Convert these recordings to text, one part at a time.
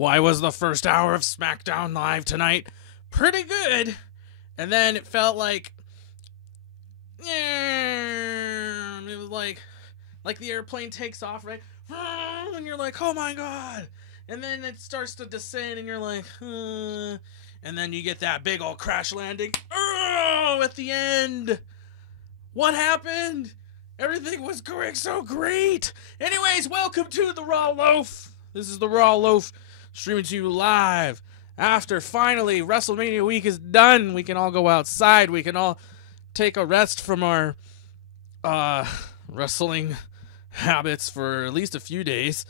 Why was the first hour of SmackDown Live tonight pretty good? And then it felt like, yeah. like the airplane takes off, right? And you're like, oh my god. And then it starts to descend, and you're like, and then you get that big old crash landing. Oh, at the end. What happened? Everything was going so great. Anyways, welcome to The Raw Loaf. This is The Raw Loaf streaming to you live. After finally WrestleMania week is done, we can all go outside. We can all take a rest from our wrestling habits for at least a few days.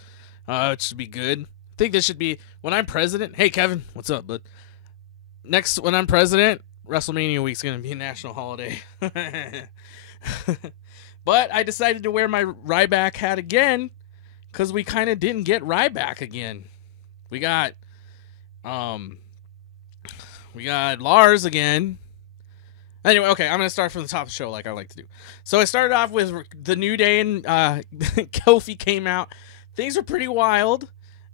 It should be good. I think this should be when I'm president. Hey, Kevin, what's up, bud? Next, when I'm president, WrestleMania week's going to be a national holiday. But I decided to wear my Ryback hat again because we kind of didn't get Ryback again. We got Lars again. Anyway, okay, I'm going to start from the top of the show like I like to do. So I started off with the New Day and Kofi came out. Things were pretty wild.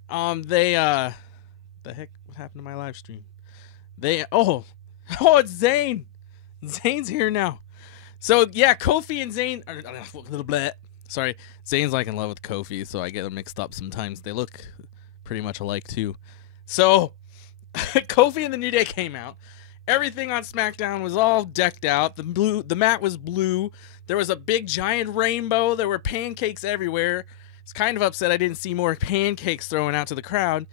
The heck, what happened to my live stream? It's Zane. Zane's here now. So, yeah, Kofi and Zane sorry, Zane's like in love with Kofi, so I get them mixed up sometimes. They look pretty much alike, too. So, Kofi and the New Day came out. Everything on SmackDown was all decked out. The mat was blue. There was a big giant rainbow. There were pancakes everywhere. It's kind of upset I didn't see more pancakes thrown out to the crowd.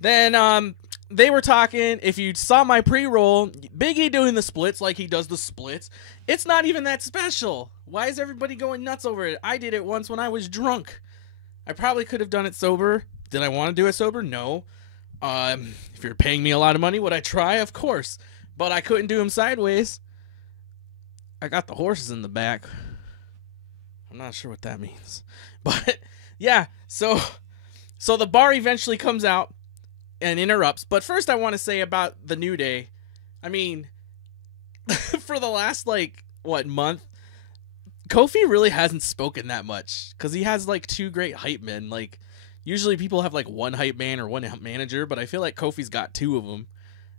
Then they were talking. If you saw my pre-roll, Big E doing the splits like he does the splits. It's not even that special. Why is everybody going nuts over it? I did it once when I was drunk. I probably could have done it sober. Did I want to do it sober? No. If you're paying me a lot of money, would I try? Of course. But I couldn't do them sideways. I got the horses in the back. I'm not sure what that means. But, yeah. So the bar eventually comes out and interrupts. But first I want to say about the New Day. I mean, for the last, month, Kofi really hasn't spoken that much. Because he has, two great hype men. Usually people have, one hype man or one manager. But I feel like Kofi's got two of them.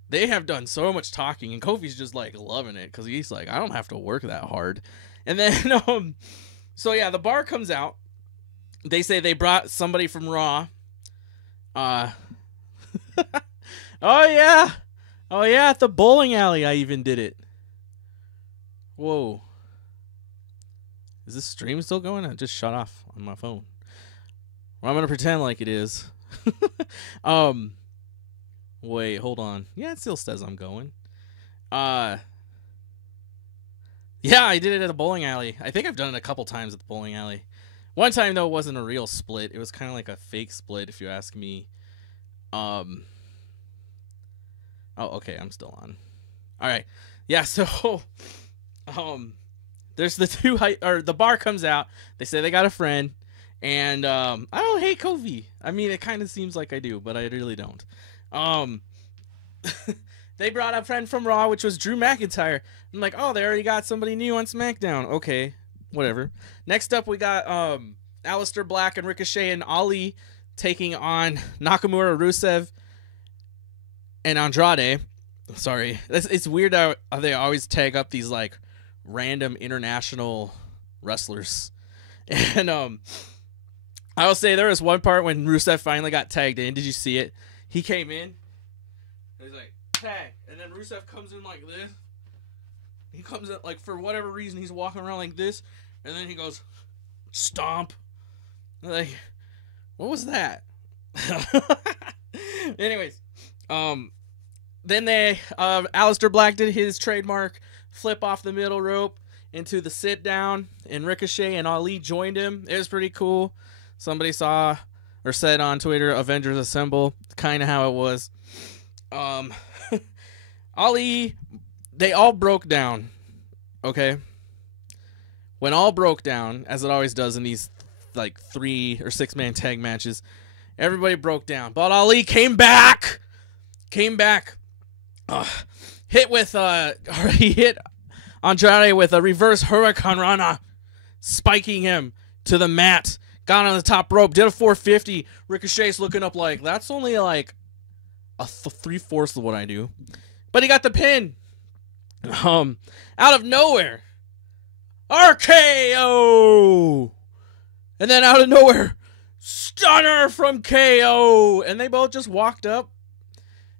They have done so much talking. And Kofi's just, loving it. Because he's like, I don't have to work that hard. And then, so yeah, the bar comes out. They say they brought somebody from Raw. Oh yeah, at the bowling alley I even did it. Whoa. Is this stream still going? I just shut off on my phone. Well, I'm gonna pretend like it is. Wait, hold on. Yeah, it still says I'm going. Yeah, I did it at a bowling alley. I think I've done it a couple times at the bowling alley. One time, though, it wasn't a real split. It was kind of like a fake split, if you ask me. Oh, okay, I'm still on. All right. Yeah, so, there's the the bar comes out. They say they got a friend, and, I don't hate Kofi. I mean, it kind of seems like I do, but I really don't. They brought a friend from Raw, which was Drew McIntyre. I'm like, oh, they already got somebody new on SmackDown. Okay, whatever. Next up, we got, Aleister Black and Ricochet and Ali taking on Nakamura, Rusev, and Andrade. Sorry. It's weird how they always tag up these, random international wrestlers. And, I will say there was one part when Rusev finally got tagged in. Did you see it? He came in. He's like, tag. And then Rusev comes in like this. He comes in, for whatever reason, he's walking around like this. And then he goes, stomp. Like, what was that? Anyways, then Aleister Black did his trademark flip off the middle rope into the sit down, and Ricochet and Ali joined him. It was pretty cool. Somebody saw or said on Twitter, Avengers Assemble, kind of how it was. Ali, they all broke down. Okay. When all broke down, as it always does in these 3 or 6 man tag matches, everybody broke down. But Ali came back. He hit Andrade with a reverse Hurricane Rana, spiking him to the mat. Got on the top rope, did a 450. Ricochet's looking up like, that's only a 3/4 of what I do. But he got the pin. Out of nowhere, RKO! And then out of nowhere, stunner from KO. And they both just walked up.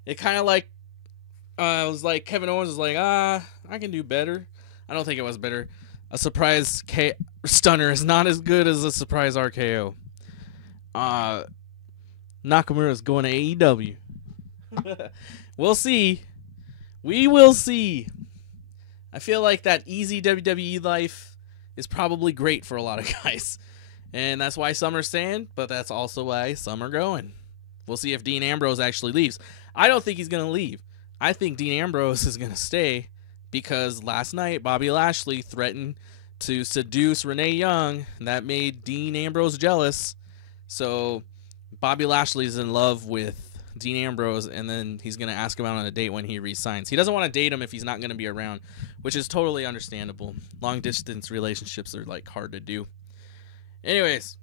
It kind of like, it was like Kevin Owens was like, I can do better. I don't think it was better. A surprise stunner is not as good as a surprise RKO. Nakamura's going to AEW. We'll see. We will see. I feel like that easy WWE life is probably great for a lot of guys. And that's why some are staying, but that's also why some are going. We'll see if Dean Ambrose actually leaves. I don't think he's going to leave. I think Dean Ambrose is going to stay because last night Bobby Lashley threatened to seduce Renee Young. And that made Dean Ambrose jealous. So Bobby Lashley's in love with Dean Ambrose, and then he's going to ask him out on a date when he resigns. He doesn't want to date him if he's not going to be around, which is totally understandable. Long-distance relationships are, like, hard to do. Anyways.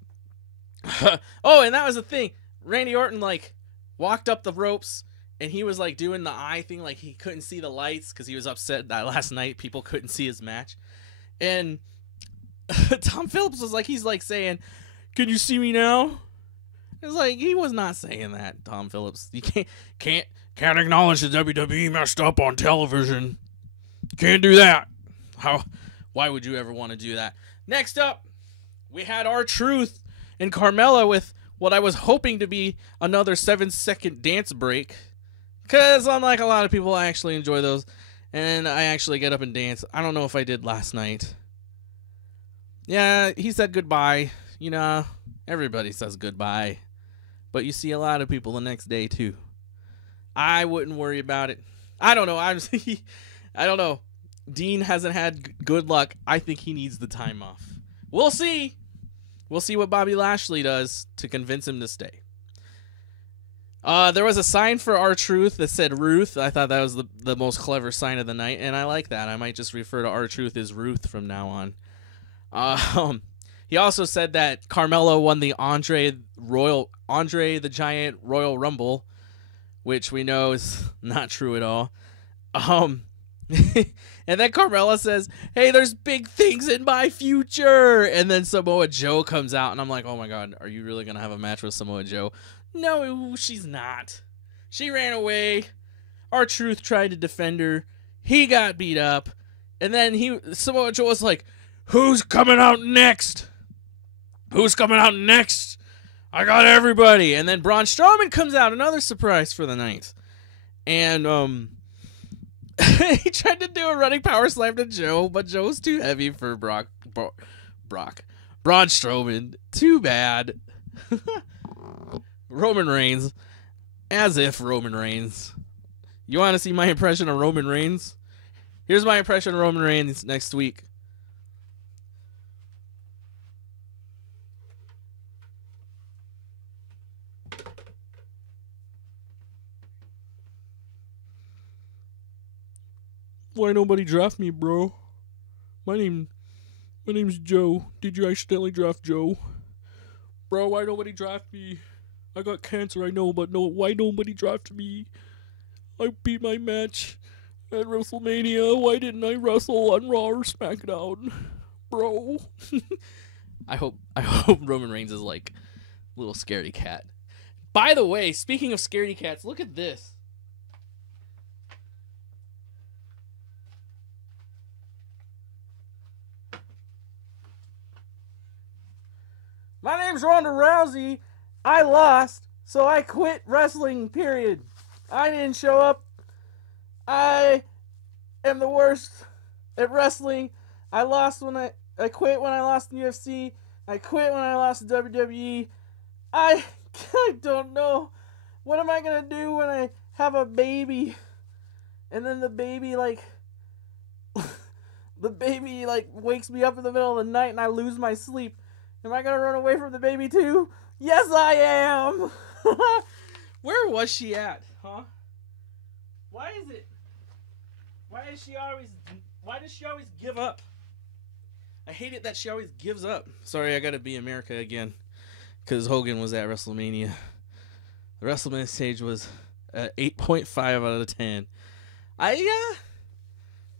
Oh, and that was the thing. Randy Orton, like, walked up the ropes, and he was, like, doing the eye thing, like he couldn't see the lights because he was upset that last night people couldn't see his match. And Tom Phillips was like, he's, like, saying, "Can you see me now?" It's like, he was not saying that, Tom Phillips. You can't acknowledge that WWE messed up on television. Can't do that. Why would you ever want to do that? Next up, we had R-Truth and Carmella with what I was hoping to be another 7-second dance break. Because unlike a lot of people, I actually enjoy those. And I actually get up and dance. I don't know if I did last night. Yeah, he said goodbye. You know, everybody says goodbye. But you see a lot of people the next day, too. I wouldn't worry about it. I don't know. I don't know. Dean hasn't had good luck. I think he needs the time off. We'll see. We'll see what Bobby Lashley does to convince him to stay. There was a sign for R-Truth that said Ruth. I thought that was the most clever sign of the night, and I like that. I might just refer to R-Truth as Ruth from now on. He also said that Carmelo won the Andre the Giant Royal Rumble, which we know is not true at all. And then Carmella says, "Hey, there's big things in my future." And then Samoa Joe comes out, and I'm like, oh my God, are you really going to have a match with Samoa Joe? No, she's not. She ran away. R-Truth tried to defend her. He got beat up. And then Samoa Joe was like, "Who's coming out next? Who's coming out next? I got everybody." And then Braun Strowman comes out, another surprise for the night. And he tried to do a running power slam to Joe, but Joe's too heavy for Braun Strowman. Too bad. Roman Reigns. As if Roman Reigns. You want to see my impression of Roman Reigns? Here's my impression of Roman Reigns next week. "Why nobody draft me, bro? My name's Joe. Did you accidentally draft Joe? Bro, why nobody draft me? I got cancer, I know, but no, why nobody draft me? I beat my match at WrestleMania. Why didn't I wrestle on Raw or SmackDown? Bro." I hope Roman Reigns is like a little scaredy cat. By the way, speaking of scaredy cats, look at this. "My name's Ronda Rousey. I lost, so I quit wrestling, period. I didn't show up. I am the worst at wrestling. I quit when I lost in UFC. I quit when I lost in WWE. I don't know. What am I going to do when I have a baby? And then the baby, wakes me up in the middle of the night and I lose my sleep. Am I going to run away from the baby too? Yes, I am." Where was she at, huh? Why does she always give up? I hate it that she always gives up. Sorry, I gotta be America again. Because Hogan was at WrestleMania. The WrestleMania stage was 8.5 out of 10.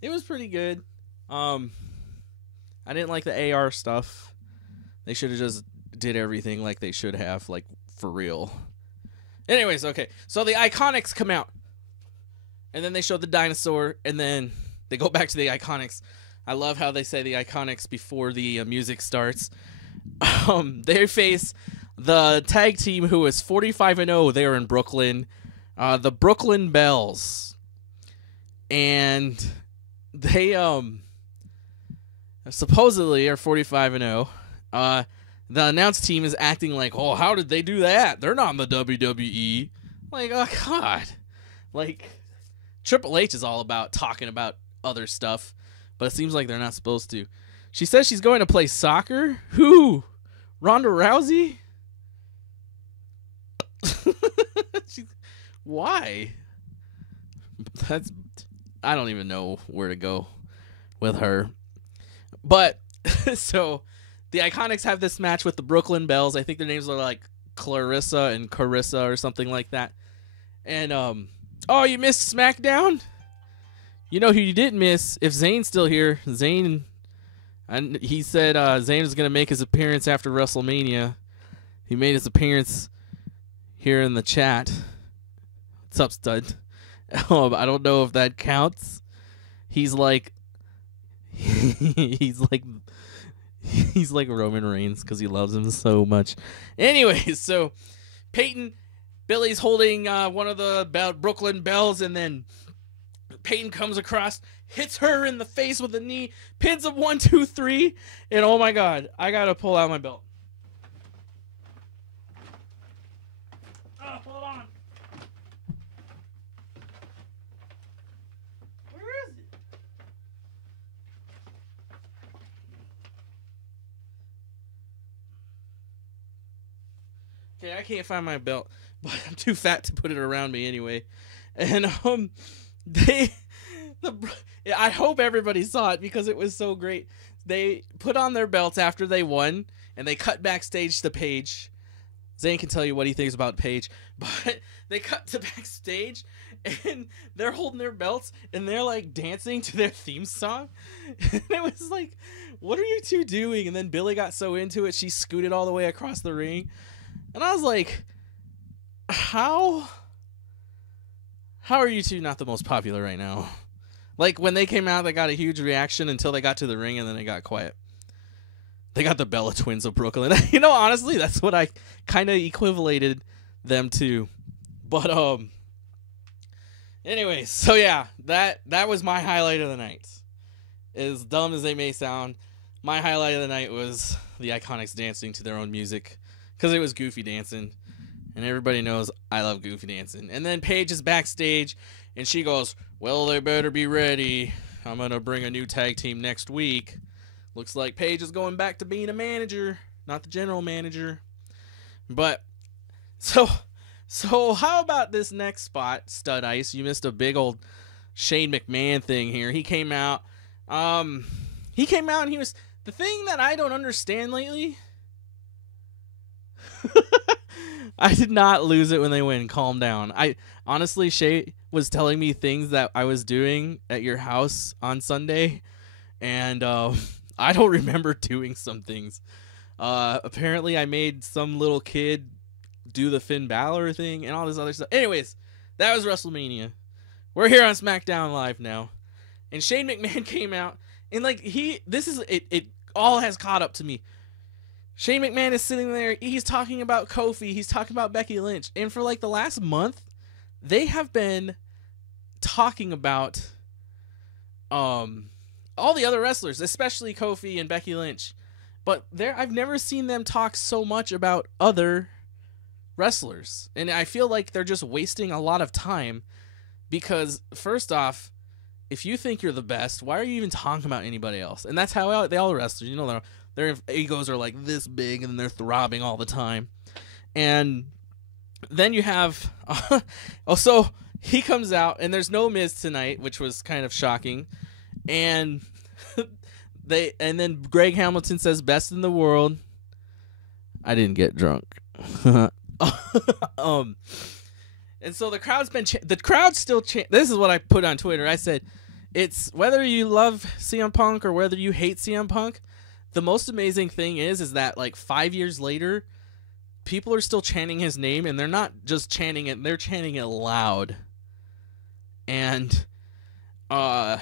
It was pretty good. I didn't like the AR stuff. They should have just did everything like they should have, like for real. Anyways, okay. So the Iconics come out. And then they show the dinosaur, and then they go back to the Iconics. I love how they say the Iconics before the music starts. They face the tag team who is 45-0 there in Brooklyn, the Brooklyn Bells. And they supposedly are 45-0. The announce team is acting like, oh, how did they do that? They're not in the WWE. Like, oh, God. Like, Triple H is all about talking about other stuff, but it seems like they're not supposed to. She says she's going to play soccer. Who? Ronda Rousey? Why? I don't even know where to go with her. But, so, the Iconics have this match with the Brooklyn Bells. I think their names are like Clarissa and Carissa or something like that. And, oh, you missed SmackDown? You know who you didn't miss? If Zayn's still here, Zayn, and he said Zayn was going to make his appearance after WrestleMania. He made his appearance here in the chat. What's up, stud? I don't know if that counts. He's like he's like Roman Reigns because he loves him so much. Anyways, so Peyton, Billy's holding one of the Brooklyn Bells, and then Peyton comes across, hits her in the face with a knee, pins him 1, 2, 3, and oh my God, I gotta pull out my belt. Oh, hold on. Where is it? Okay, I can't find my belt, but I'm too fat to put it around me anyway. And I hope everybody saw it because it was so great. They put on their belts after they won, and they cut backstage to Paige. Zayn can tell you what he thinks about Paige, but they cut to backstage, and they're holding their belts, and they're like dancing to their theme song. And it was like, what are you two doing? And then Billy got so into it, she scooted all the way across the ring. And I was like, how are you two not the most popular right now? Like, when they came out, they got a huge reaction until they got to the ring, and then it got quiet. They got the Bella Twins of Brooklyn. You know, honestly, that's what I kind of equivalated them to. But, anyways, so yeah, that was my highlight of the night. As dumb as they may sound, my highlight of the night was the Iconics dancing to their own music, because it was goofy dancing. And everybody knows I love goofy dancing. And then Paige is backstage, and she goes, well, they better be ready. I'm going to bring a new tag team next week. Looks like Paige is going back to being a manager, not the general manager. But, so how about this next spot, Stud Ice? You missed a big old Shane McMahon thing here. He came out. And he was... The thing that I don't understand lately... I did not lose it when they went calm down. Honestly, Shay was telling me things that I was doing at your house on Sunday, and I don't remember doing some things. Apparently I made some little kid do the Finn Balor thing and all this other stuff. Anyways, that was WrestleMania. We're here on SmackDown Live now, and Shane McMahon came out, and like it all has caught up to me. Shane McMahon is sitting there. He's talking about Kofi. He's talking about Becky Lynch. And for like the last month, they have been talking about all the other wrestlers, especially Kofi and Becky Lynch. But I've never seen them talk so much about other wrestlers. And I feel like they're just wasting a lot of time because, first off, if you think you're the best, why are you even talking about anybody else? And that's how they all wrestlers, you know, their egos are like this big and they're throbbing all the time. And then you have so he comes out and there's no Miz tonight, which was kind of shocking. And then Greg Hamilton says best in the world. I didn't get drunk. And so the crowd's still this is what I put on Twitter. I said, it's whether you love CM Punk or whether you hate CM Punk, the most amazing thing is that like 5 years later, people are still chanting his name, and they're not just chanting it, they're chanting it loud. And but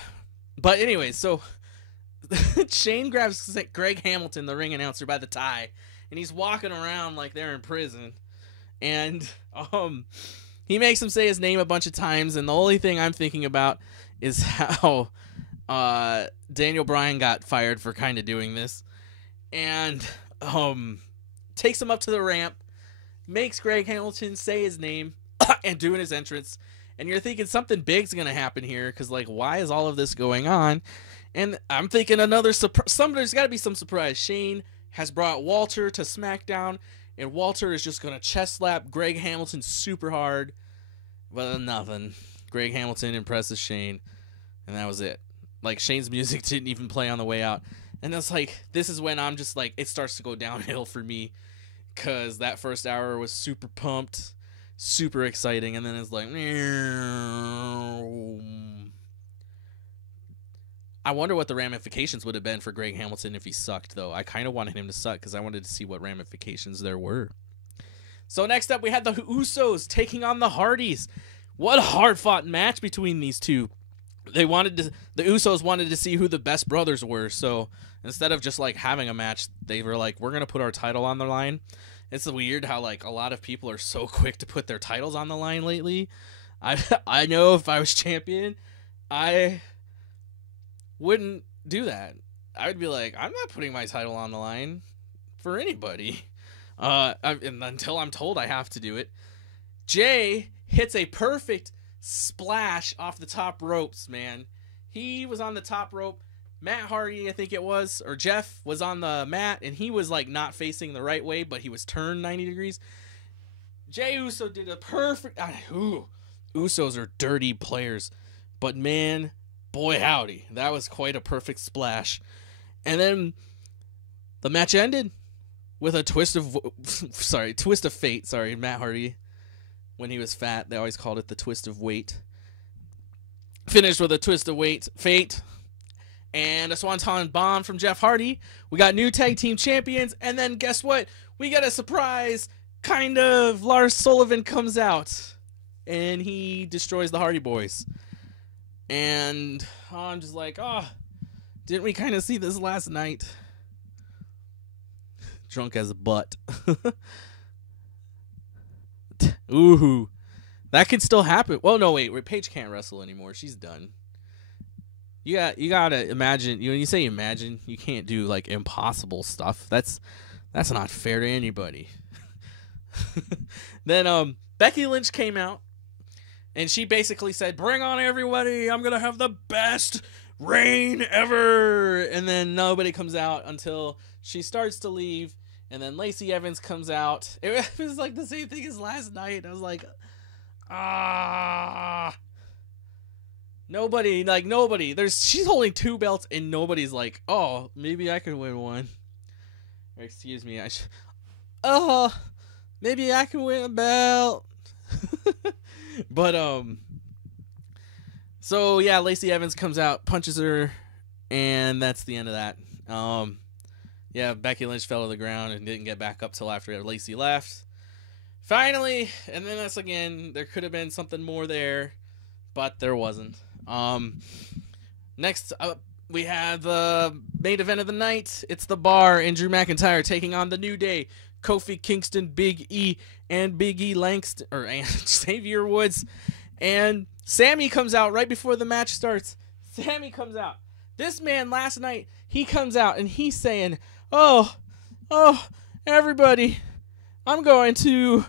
anyway, so Shane grabs Greg Hamilton, the ring announcer, by the tie, and he's walking around like they're in prison. And he makes him say his name a bunch of times, and the only thing I'm thinking about is how Daniel Bryan got fired for kind of doing this. And takes him up to the ramp, makes Greg Hamilton say his name and doing his entrance. And you're thinking something big's going to happen here, because, like, why is all of this going on? And I'm thinking another surprise. There's got to be some surprise. Shane has brought Walter to SmackDown, and Walter is just going to chest slap Greg Hamilton super hard. But nothing. Greg Hamilton impresses Shane, and that was it. Like, Shane's music didn't even play on the way out. And it's like, this is when I'm just like, it starts to go downhill for me, because that first hour was super pumped, super exciting, and then it's like, I wonder what the ramifications would have been for Greg Hamilton if he sucked, though. I kind of wanted him to suck because I wanted to see what ramifications there were. So next up, we had the Usos taking on the Hardys. What a hard-fought match between these two. The Usos wanted to see who the best brothers were, so instead of just like having a match, they were like, we're gonna put our title on the line. It's weird how like a lot of people are so quick to put their titles on the line lately. I know if I was champion, I wouldn't do that. I would be like, I'm not putting my title on the line for anybody, and until I'm told I have to do it. Jay hits a perfect splash off the top ropes, man. He was on the top rope. Matt Hardy, I think it was, or Jeff was on the mat, and he was like not facing the right way, but he was turned 90 degrees. Jey Uso did a perfect... Usos are dirty players, but man, boy howdy, that was quite a perfect splash. And then the match ended with a twist of fate. Sorry, Matt Hardy. When he was fat, they always called it the twist of weight. Finished with a twist of fate. And a Swanton Bomb from Jeff Hardy. We got new tag team champions. And then guess what? We got a surprise. Kind of. Lars Sullivan comes out. And he destroys the Hardy Boys. And I'm just like, didn't we kind of see this last night? Drunk as a butt. Ooh, that could still happen. Well, no, wait. Paige can't wrestle anymore. She's done. You gotta imagine. When you say imagine, you can't do like impossible stuff. That's not fair to anybody. Then Becky Lynch came out, and she basically said, "Bring on everybody! I'm gonna have the best reign ever." And then nobody comes out until she starts to leave. And then Lacey Evans comes out. It was like the same thing as last night. I was like, nobody. She's holding 2 belts, and nobody's like, oh, maybe I could win one. Or, excuse me, maybe I can win a belt. But so yeah, Lacey Evans comes out, punches her, and that's the end of that. Yeah, Becky Lynch fell to the ground and didn't get back up till after Lacey left. Finally, and then that's again, there could have been something more there, but there wasn't. Next up, we have the main event of the night. It's The Bar and Drew McIntyre taking on The New Day, Kofi Kingston, Big E, and Big E Langston, and Xavier Woods. And Sammy comes out right before the match starts. Sammy comes out. This man last night, he comes out and he's saying, Oh, everybody, I'm going to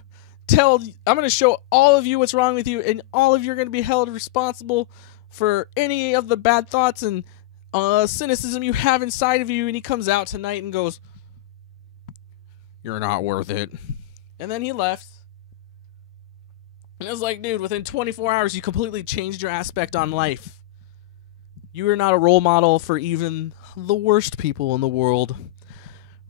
show all of you what's wrong with you, and all of you are going to be held responsible for any of the bad thoughts and cynicism you have inside of you. And he comes out tonight and goes, you're not worth it. And then he left. And it was like, dude, within 24 hours, you completely changed your aspect on life. You are not a role model for even the worst people in the world.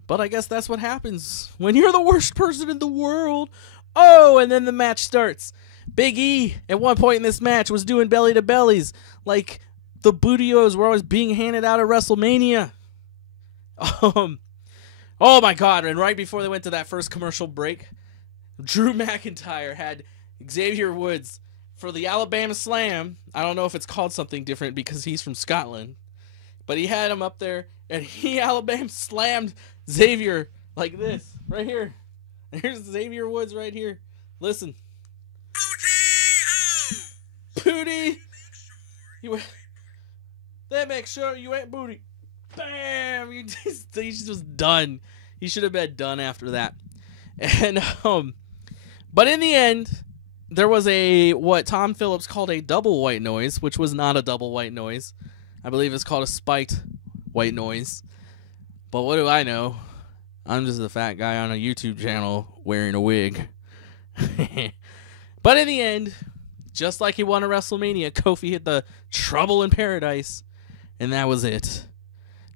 But I guess that's what happens when you're the worst person in the world. Oh, and then the match starts. Big E, at one point in this match, was doing belly-to-bellies like the bootios were always being handed out at WrestleMania. Um, oh my God! And right before they went to that first commercial break, Drew McIntyre had Xavier Woods for the Alabama Slam. I don't know if it's called something different because he's from Scotland, but he had him up there, and he Alabama slammed Xavier like this right here. Here's Xavier Woods right here. Listen. Booty. They make sure you ain't booty. Bam! He was done. He should have been done after that. And but in the end, there was what Tom Phillips called a double white noise, which was not a double white noise. I believe it's called a spiked white noise. But what do I know? I'm just a fat guy on a YouTube channel wearing a wig. But in the end, just like he won at WrestleMania, Kofi hit the Trouble in Paradise, and that was it.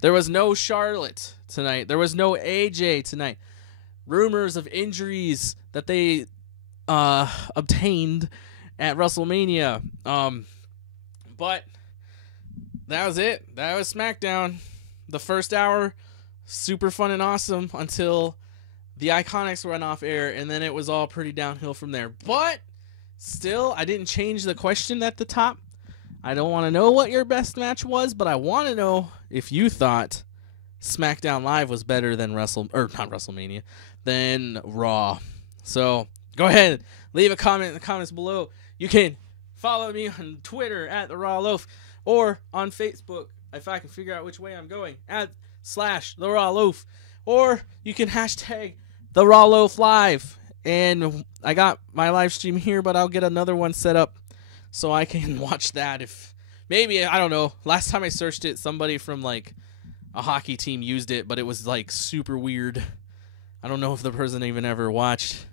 There was no Charlotte tonight. There was no AJ tonight. Rumors of injuries that they obtained at WrestleMania. But that was it. That was SmackDown. The first hour, super fun and awesome until the Iconics went off air, and then it was all pretty downhill from there. But still, I didn't change the question at the top. I don't want to know what your best match was, but I want to know if you thought SmackDown Live was better than not WrestleMania, than Raw. So go ahead, leave a comment in the comments below. You can follow me on Twitter at TheRawLoaf or on Facebook, if I can figure out which way I'm going, @/TheRawLoaf. Or you can hashtag TheRawLoaf Live. And I got my live stream here, but I'll get another one set up so I can watch that. If maybe, I don't know, last time I searched it, somebody from like a hockey team used it, but it was like super weird. I don't know if the person even ever watched.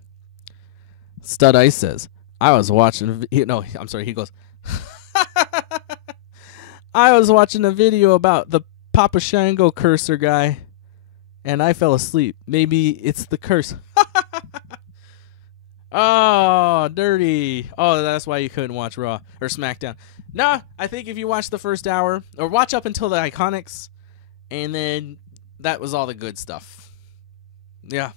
Stud Ice says, I was watching, he goes, I was watching a video about the Papa Shango cursor guy, and I fell asleep. Maybe it's the curse. Oh, dirty. Oh, that's why you couldn't watch Raw or SmackDown. Nah, I think if you watch the first hour, or watch up until the Iconics, and then that was all the good stuff. Yeah.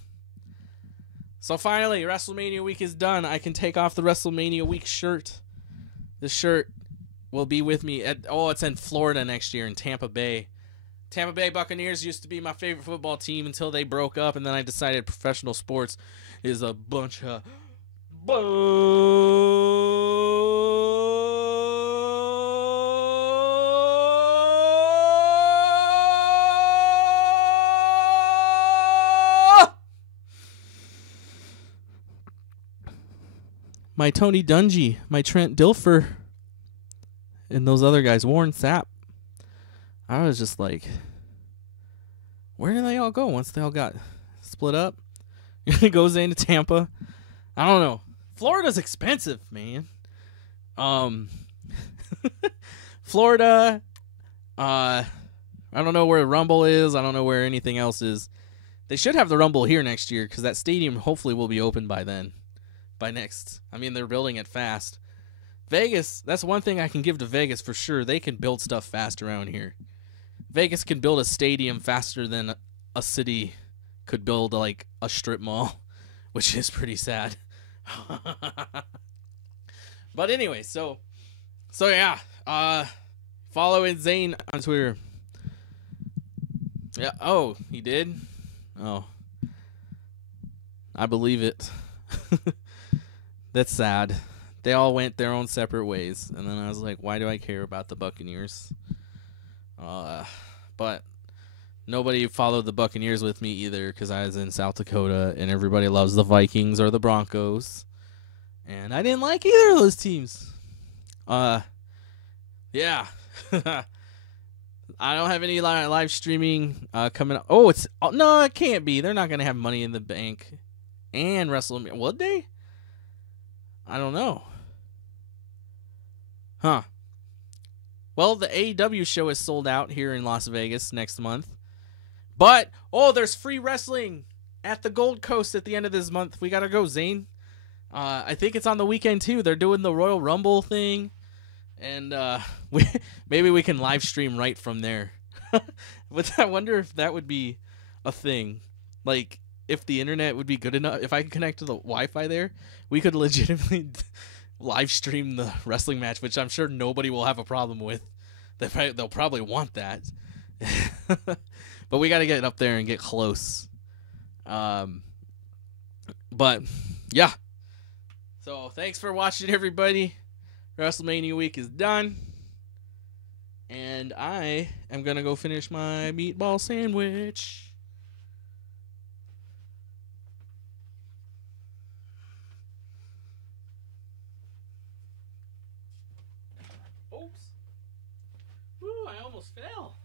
So finally, WrestleMania week is done. I can take off the WrestleMania week shirt. The shirt will be with me it's in Florida next year, in Tampa Bay. Tampa Bay Buccaneers used to be my favorite football team until they broke up, and then I decided professional sports is a bunch of my Tony Dungy, my Trent Dilfer, and those other guys, Warren Sapp. I was just like, where did they all go once they all got split up? It goes into Tampa. I don't know. Florida's expensive, man. Florida, I don't know where Rumble is. I don't know where anything else is. They should have the Rumble here next year because that stadium hopefully will be open by then. They're building it fast. Vegas, that's one thing I can give to Vegas for sure. They can build stuff fast around here. Vegas can build a stadium faster than a city could build like a strip mall, which is pretty sad. But anyway, so yeah, following Zane on Twitter. Yeah, oh, he did? Oh. I believe it. That's sad. They all went their own separate ways, and then I was like, why do I care about the Buccaneers? But nobody followed the Buccaneers with me either because I was in South Dakota, and everybody loves the Vikings or the Broncos, and I didn't like either of those teams. Yeah. I don't have any live streaming coming up. Oh, no, it can't be. They're not going to have Money in the Bank and WrestleMania. Would they? I don't know. Huh. Well, the AEW show is sold out here in Las Vegas next month. But, there's free wrestling at the Gold Coast at the end of this month. We got to go, Zane. I think it's on the weekend, too. They're doing the Royal Rumble thing. And maybe we can live stream right from there. But I wonder if that would be a thing. Like, if the internet would be good enough, if I could connect to the Wi-Fi there, we could legitimately live stream the wrestling match, which I'm sure nobody will have a problem with. They'll probably want that. But we got to get up there and get close. But yeah. So thanks for watching, everybody. WrestleMania week is done. And I am going to go finish my meatball sandwich. Oops. Ooh, I almost fell.